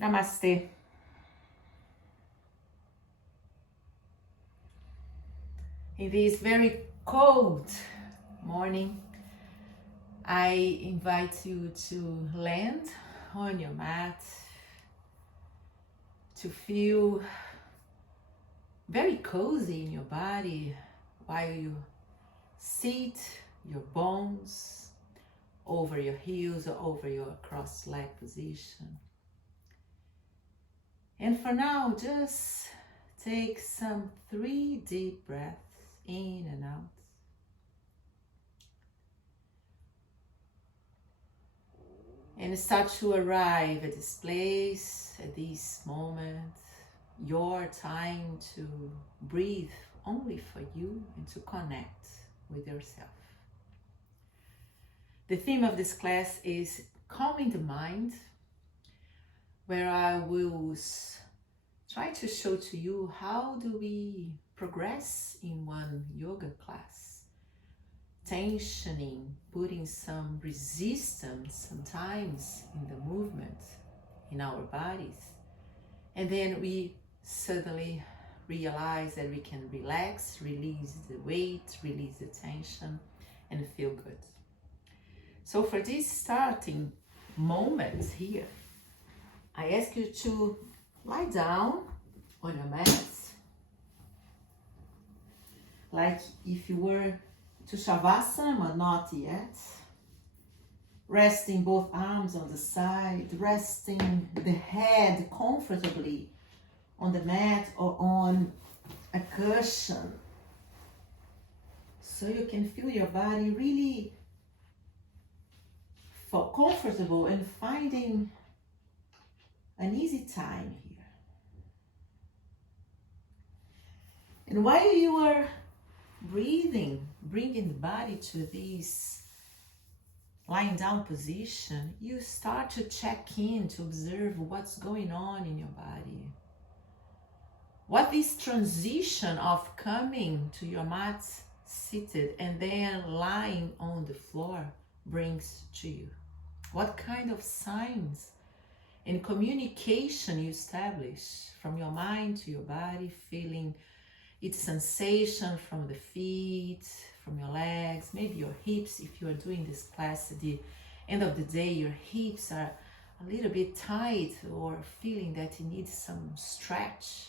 Namaste. In this very cold morning, I invite you to land on your mat, to feel very cozy in your body while you sit your bones over your heels or over your cross-leg position. And for now, just take some 3 deep breaths in and out. And start to arrive at this place, at this moment, your time to breathe only for you and to connect with yourself. The theme of this class is calming the mind, where I will try to show to you how do we progress in one yoga class, tensioning, putting some resistance sometimes in the movement in our bodies, and then we suddenly realize that we can relax, release the weight, release the tension, and feel good. So for this starting moment here, I ask you to lie down on your mat, like if you were to Shavasana, but not yet. Resting both arms on the side, resting the head comfortably on the mat or on a cushion, so you can feel your body really comfortable and finding an easy time here. And while you are breathing, bringing the body to this lying down position, you start to check in, to observe what's going on in your body. What this transition of coming to your mat seated and then lying on the floor brings to you. What kind of signs and communication you establish from your mind to your body, feeling its sensation from the feet, from your legs, maybe your hips. If you are doing this class at the end of the day, your hips are a little bit tight or feeling that you need some stretch.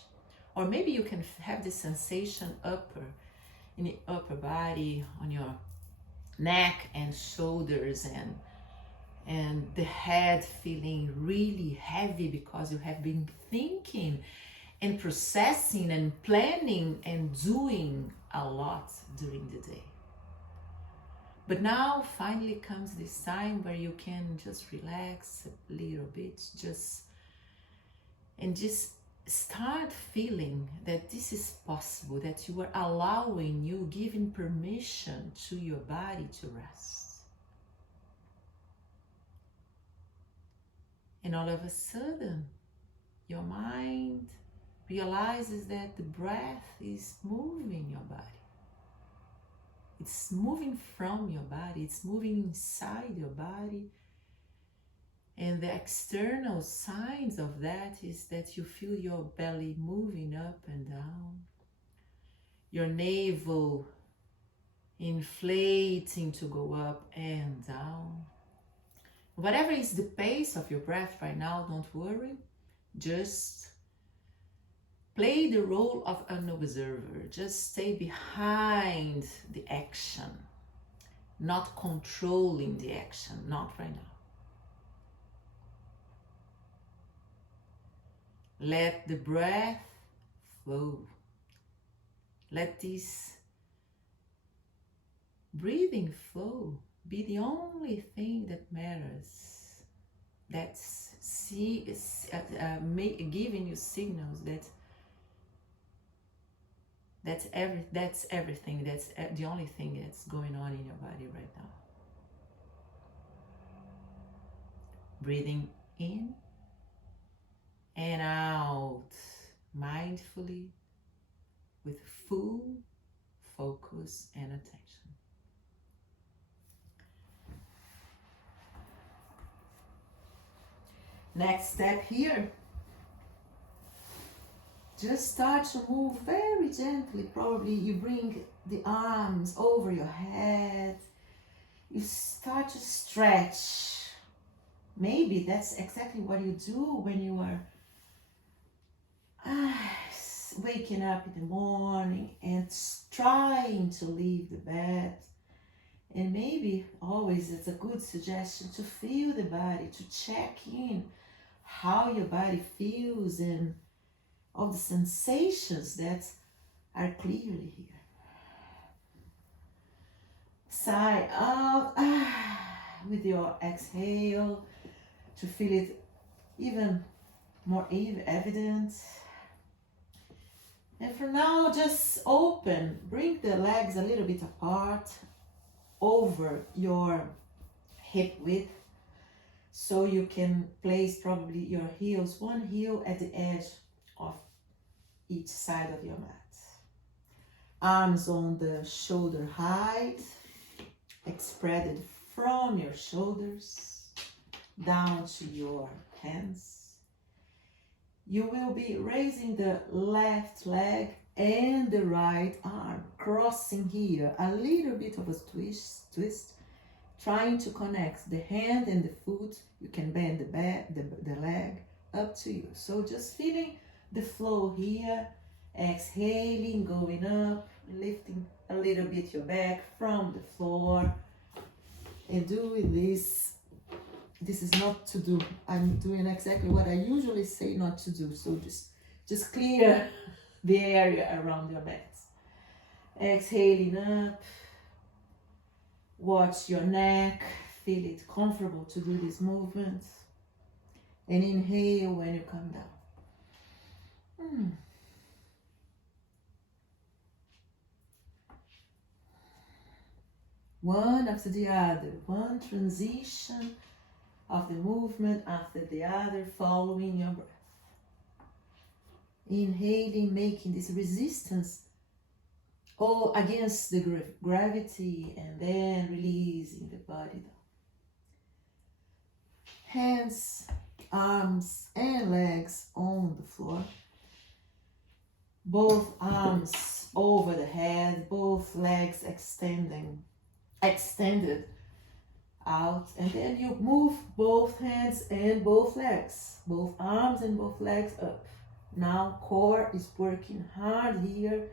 Or maybe you can have this sensation in the upper body, on your neck and shoulders, and the head feeling really heavy because you have been thinking and processing and planning and doing a lot during the day. But now finally comes this time where you can just relax a little bit, just start feeling that this is possible, that you are allowing, you giving permission to your body to rest. And all of a sudden, your mind realizes that the breath is moving your body. It's moving from your body, it's moving inside your body. And the external signs of that is that you feel your belly moving up and down, your navel inflating to go up and down. Whatever is the pace of your breath right now, don't worry, just play the role of an observer. Just stay behind the action, not controlling the action, not right now. Let the breath flow. Let this breathing flow be the only thing that matters. That's giving you signals that's everything. That's the only thing that's going on in your body right now. Breathing in and out mindfully with full focus and attention. Next step here, just start to move very gently. Probably you bring the arms over your head. You start to stretch. Maybe that's exactly what you do when you are waking up in the morning and trying to leave the bed. And maybe always it's a good suggestion to feel the body, to check in how your body feels and all the sensations that are clearly here. Sigh out with your exhale to feel it even more evident. And for now, just open, bring the legs a little bit apart over your hip width, so you can place probably your heels, one heel at the edge of each side of your mat. Arms on the shoulder height, spread from your shoulders down to your hands. You will be raising the left leg and the right arm, crossing here, a little bit of a twist, trying to connect the hand and the foot. You can bend the leg, up to you. So just feeling the flow here, exhaling, going up, lifting a little bit your back from the floor, and doing this. This is not to do. I'm doing exactly what I usually say not to do. So just clear the area around your back. Exhaling up. Watch your neck. Feel it comfortable to do this movement. And inhale when you come down. One after the other. One transition of the movement after the other, following your breath. Inhaling, making this resistance against the gravity, and then releasing the body down. Hands, arms, and legs on the floor. Both arms over the head, both legs extended out, and then you move both hands and both legs, both arms and both legs up. Now core is working hard here,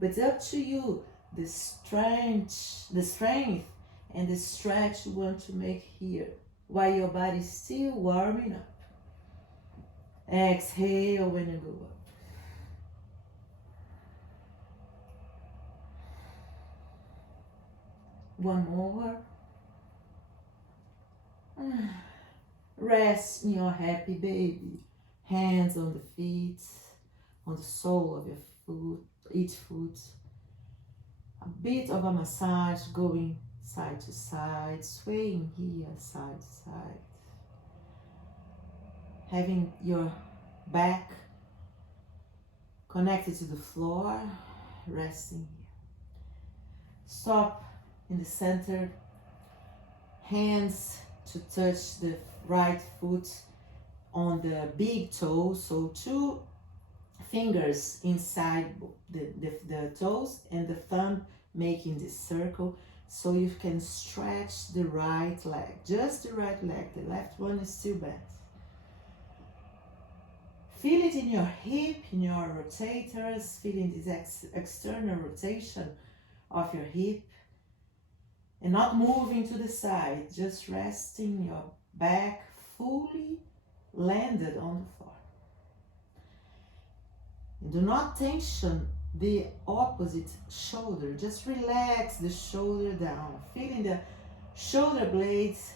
but it's up to you, the strength and the stretch you want to make here while your body is still warming up. Exhale when you go up. One more. Rest in your happy baby. Hands on the feet, on the sole of your foot, each foot. A bit of a massage going side to side, swaying here, side to side. Having your back connected to the floor, resting here. Stop in the center, hands to touch the right foot on the big toe, so 2 fingers inside the toes and the thumb making this circle, so you can stretch the right leg, just the right leg. The left one is still bent. Feel it in your hip, in your rotators, feeling this external rotation of your hip, and not moving to the side, just resting your back fully landed on the floor. And do not tension the opposite shoulder, just relax the shoulder down, feeling the shoulder blades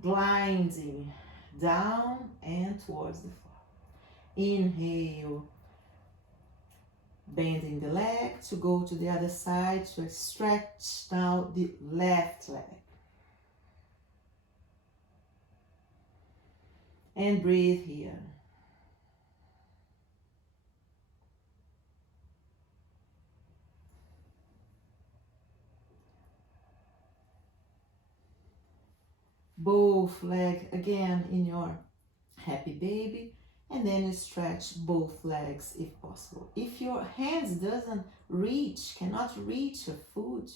gliding down and towards the floor. Inhale, bending the leg to go to the other side, to stretch now the left leg. And breathe here. both legs again in your happy baby, and then you stretch both legs if possible. If your hands cannot reach your foot,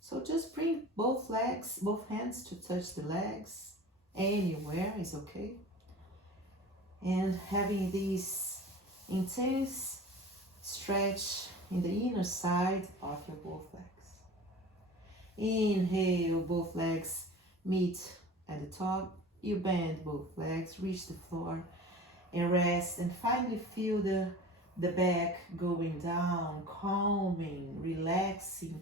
so just bring both legs, both hands to touch the legs. Anywhere is okay. And having this intense stretch in the inner side of your both legs. Inhale, both legs meet at the top. You bend both legs, reach the floor and rest, and finally feel the back going down, calming, relaxing,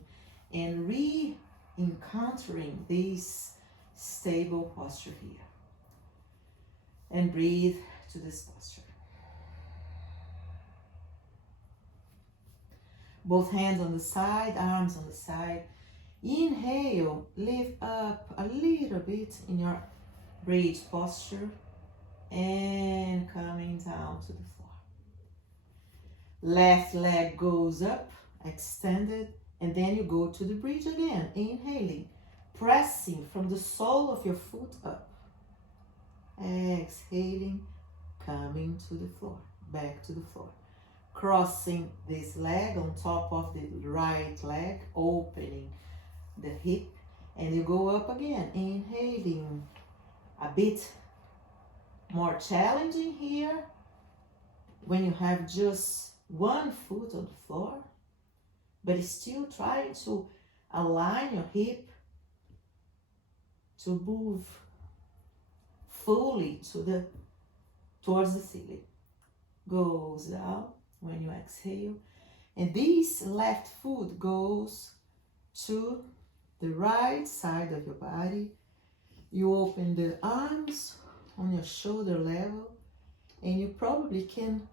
and re-encountering this stable posture here. And breathe to this posture. Both hands on the side, arms on the side. Inhale, lift up a little bit in your bridge posture and coming down to the floor. Left leg goes up, extended, and then you go to the bridge again, inhaling, pressing from the sole of your foot up. Exhaling, coming to the floor, back to the floor. Crossing this leg on top of the right leg, opening the hip, and you go up again, inhaling. A bit more challenging here when you have just one foot on the floor, but still trying to align your hip to move fully towards the ceiling. Goes down when you exhale, and this left foot goes to the right side of your body. You open the arms on your shoulder level, and you probably can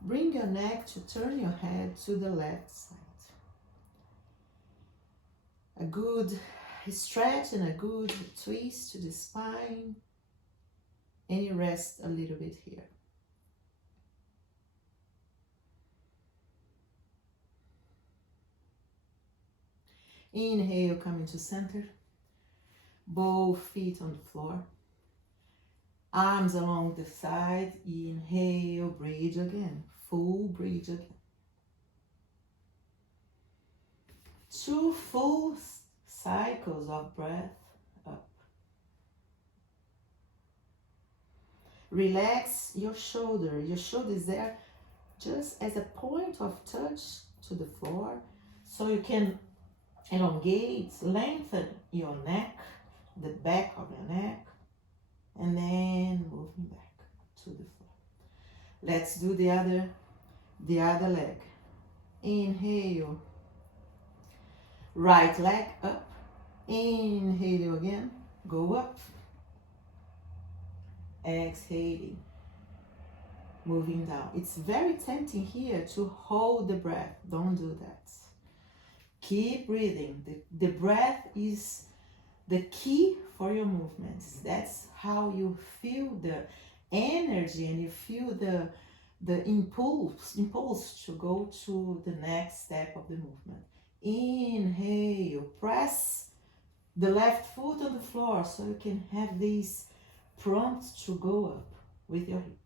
bring your neck to turn your head to the left side. A good stretch and a good twist to the spine, and you rest a little bit here. Inhale, coming to center. Both feet on the floor. Arms along the side. Inhale, bridge again. Full bridge again. 2 full cycles of breath up. Relax your shoulder. Your shoulder is there just as a point of touch to the floor, so you can elongate, lengthen your neck, the back of your neck, and then moving back to the floor. Let's do the other leg. Inhale, right leg up. Inhale again, go up. Exhaling, moving down. It's very tempting here to hold the breath. Don't do that. Keep breathing. The breath is the key for your movements. That's how you feel the energy, and you feel the impulse to go to the next step of the movement. Inhale, press the left foot on the floor so you can have this prompt to go up with your hip.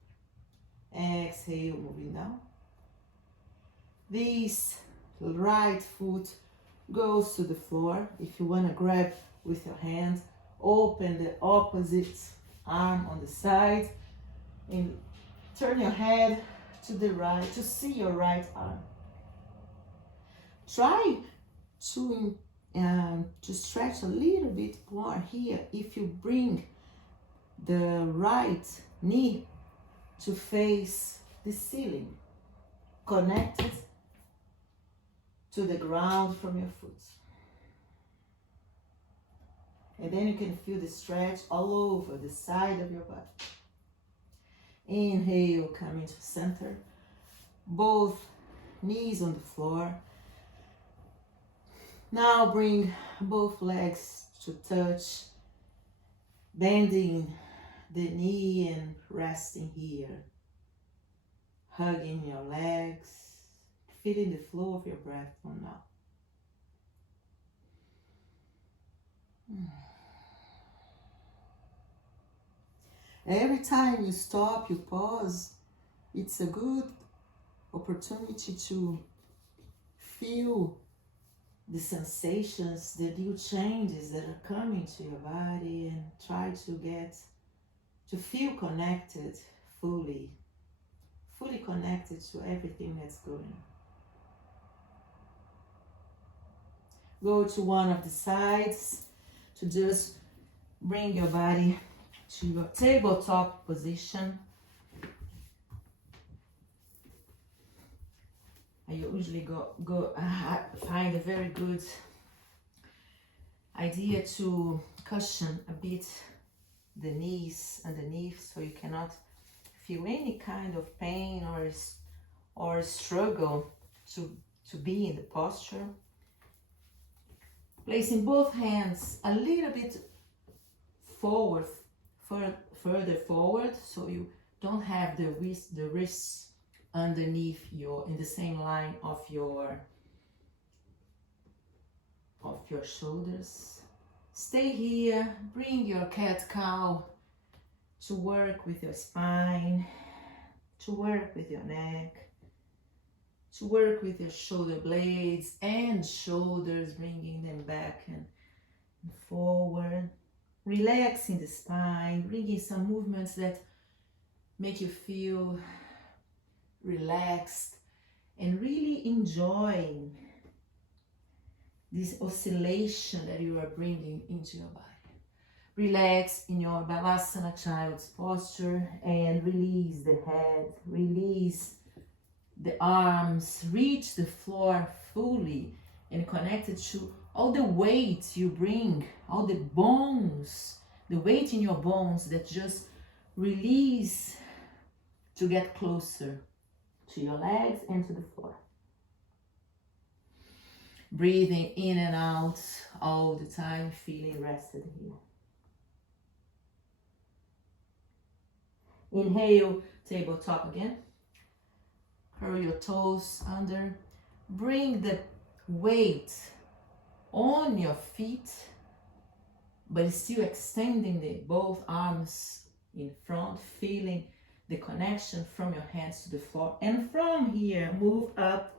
Exhale, moving down. This right foot goes to the floor. If you want to grab with your hand, open the opposite arm on the side and turn your head to the right to see your right arm. Try to stretch a little bit more here. If you bring the right knee to face the ceiling, connected to the ground from your foot. And then you can feel the stretch all over the side of your body. Inhale, coming to center. Both knees on the floor. Now bring both legs to touch, bending the knee and resting here. Hugging your legs, feeling the flow of your breath from now. Every time you stop, you pause, it's a good opportunity to feel the sensations, the new changes that are coming to your body, and try to feel connected fully connected to everything that's going on. Go to one of the sides to just bring your body to your tabletop position. I usually find a very good idea to cushion a bit the knees underneath, so you cannot feel any kind of pain or struggle to be in the posture. Placing both hands a little bit forward, further forward, so you don't have the wrists underneath in the same line of your shoulders. Stay here. Bring your cat-cow to work with your spine, to work with your neck, to work with your shoulder blades and shoulders, bringing them back and forward. Relaxing the spine, bringing some movements that make you feel relaxed and really enjoying this oscillation that you are bringing into your body. Relax in your Balasana child's posture and release the head, release the arms, reach the floor fully and connected to all the weight you bring, all the bones, the weight in your bones that just release to get closer to your legs and to the floor. Breathing in and out all the time, feeling rested here. Inhale, tabletop again. Curl your toes under. Bring the weight on your feet, but still extending both arms in front, feeling the connection from your hands to the floor. And from here, move up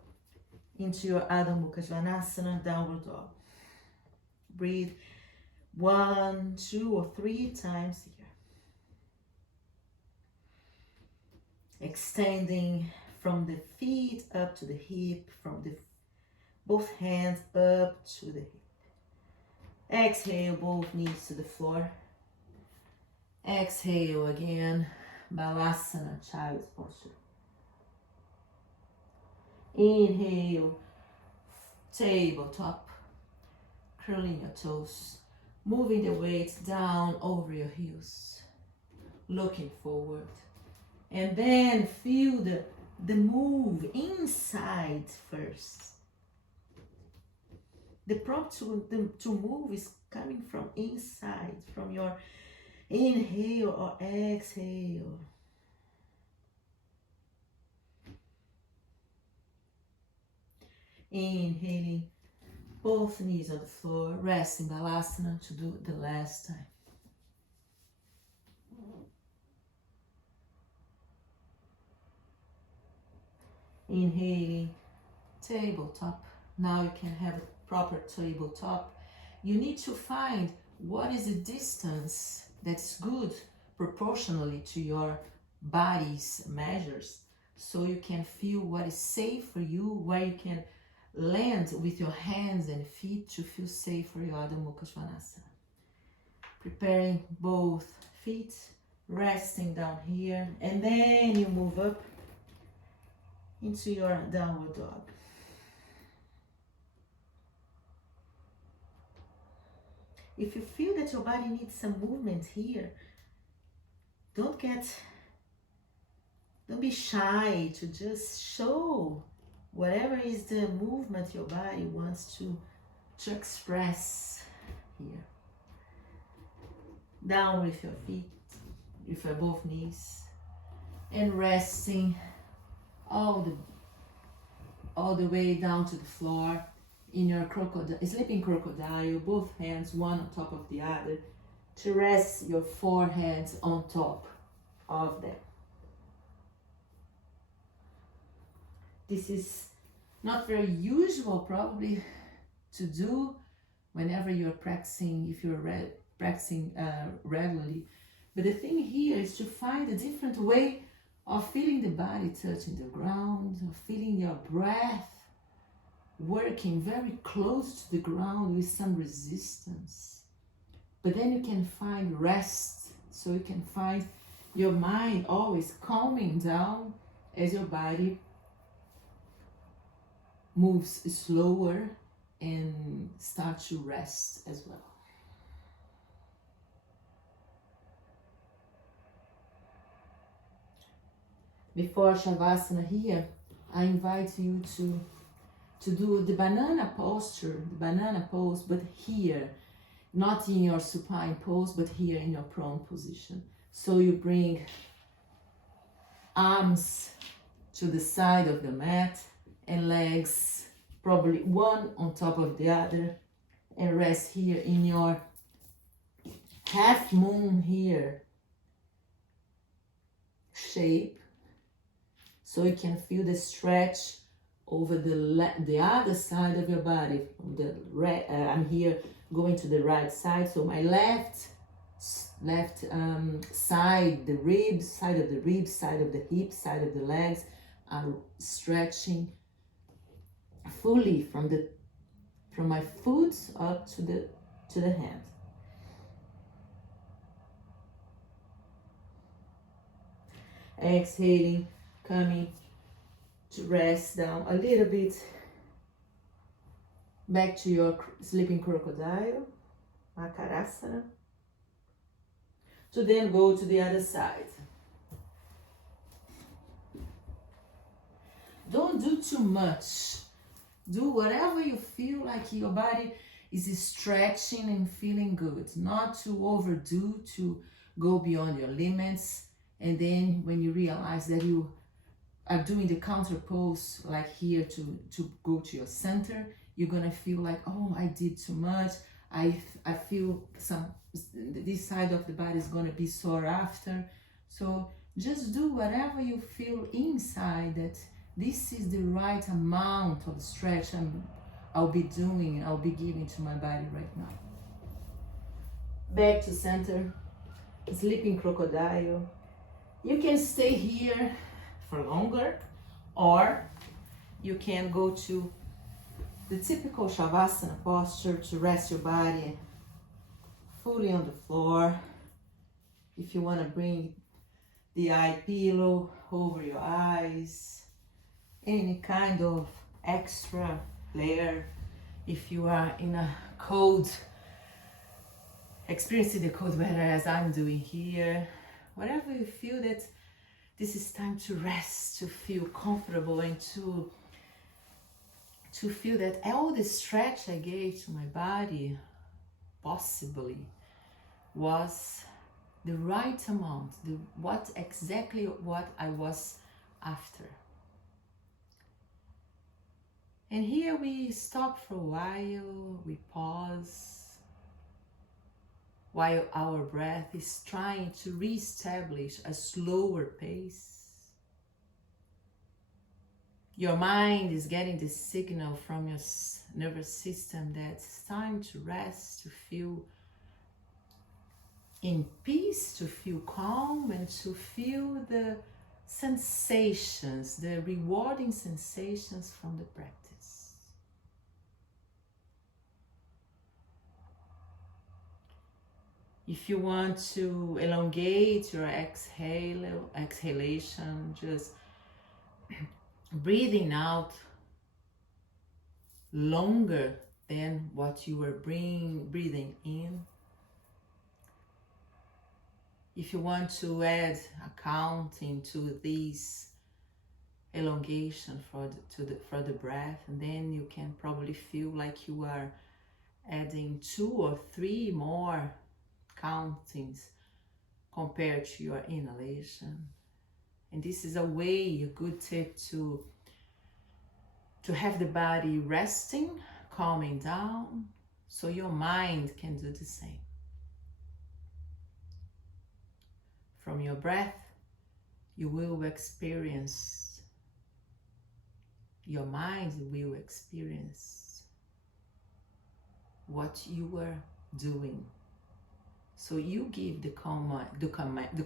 into your Adho Mukha Svanasana, downward dog. Breathe 1, 2, or 3 times here. Extending from the feet up to the hip, from both hands up to the hip. Exhale, both knees to the floor. Exhale again, Balasana, child's posture. Inhale, tabletop, curling your toes, moving the weight down over your heels, looking forward. And then feel the move inside first. The prompt to move is coming from inside, from your inhale or exhale. Inhaling, both knees on the floor, resting Balasana to do the last time. Inhaling, tabletop. Now you can have a proper tabletop. You need to find what is the distance that's good proportionally to your body's measures, so you can feel what is safe for you, where you can land with your hands and feet to feel safe for your Adho Mukha Svanasana. Preparing both feet, resting down here, and then you move up into your downward dog. If you feel that your body needs some movement here, don't be shy to just show whatever is the movement your body wants to express here. Down with your feet, with your both knees, and resting all the way down to the floor in your sleeping crocodile, both hands one on top of the other, to rest your forehead on top of them. This is not very usual probably to do whenever you're practicing, if you're practicing regularly. But the thing here is to find a different way of feeling the body touching the ground, of feeling your breath working very close to the ground with some resistance. But then you can find rest, so you can find your mind always calming down as your body moves slower and starts to rest as well. Before Shavasana here, I invite you to do the banana posture, the banana pose, but here, not in your supine pose, but here in your prone position. So you bring arms to the side of the mat and legs probably one on top of the other, and rest here in your half moon here shape, so you can feel the stretch over the other side of your body. From the I'm here going to the right side, so my left side, the ribs, side of the ribs, side of the hips, side of the legs are stretching fully from my foot up to the hand. Exhaling, coming to rest down a little bit back to your sleeping crocodile, Makarasana, to then go to the other side. Don't do too much. Do whatever you feel like your body is stretching and feeling good. Not to overdo, to go beyond your limits. And then when you realize that you are doing the counter pose, like here, to go to your center, you're gonna feel like, oh, I did too much. I feel this side of the body is gonna be sore after. So just do whatever you feel inside that this is the right amount of stretch I'll be giving to my body right now. Back to center, sleeping crocodile. You can stay here for longer, or you can go to the typical Shavasana posture to rest your body fully on the floor. If you want to bring the eye pillow over your eyes, any kind of extra layer. If you are in a cold, experiencing the cold weather as I'm doing here, whatever you feel that this is time to rest, to feel comfortable, and to feel that all the stretch I gave to my body possibly was the right amount, exactly what I was after. And here we stop for a while, we pause, while our breath is trying to reestablish a slower pace. Your mind is getting the signal from your nervous system that it's time to rest, to feel in peace, to feel calm, and to feel the sensations, the rewarding sensations from the practice. If you want to elongate your exhalation, just breathing out longer than what you were breathing in. If you want to add a counting to this elongation for the breath, and then you can probably feel like you are adding 2 or 3 more countings compared to your inhalation. And this is a good tip to have the body resting, calming down, so your mind can do the same. From your breath, you will experience, your mind will experience what you are doing. So you give the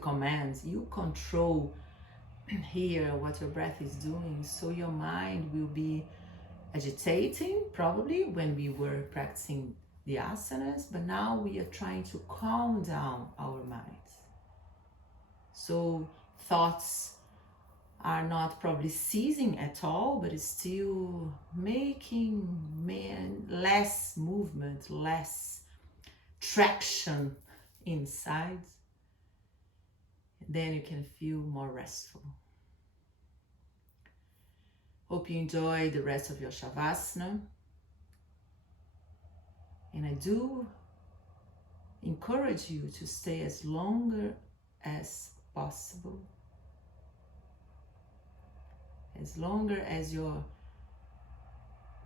commands, you control here what your breath is doing. So your mind will be agitating probably when we were practicing the asanas, but now we are trying to calm down our minds. So thoughts are not probably ceasing at all, but it's still making less movement, less traction inside. Then you can feel more restful. Hope you enjoy the rest of your Shavasana. And I do encourage you to stay as longer as possible, as longer as your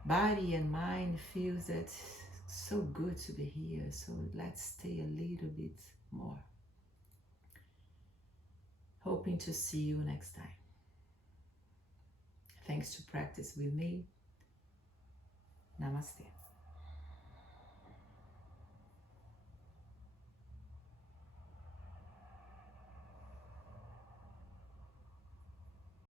body and mind feels that it's so good to be here. So let's stay a little bit more. Hoping to see you next time. Thanks to practice with me. Namaste.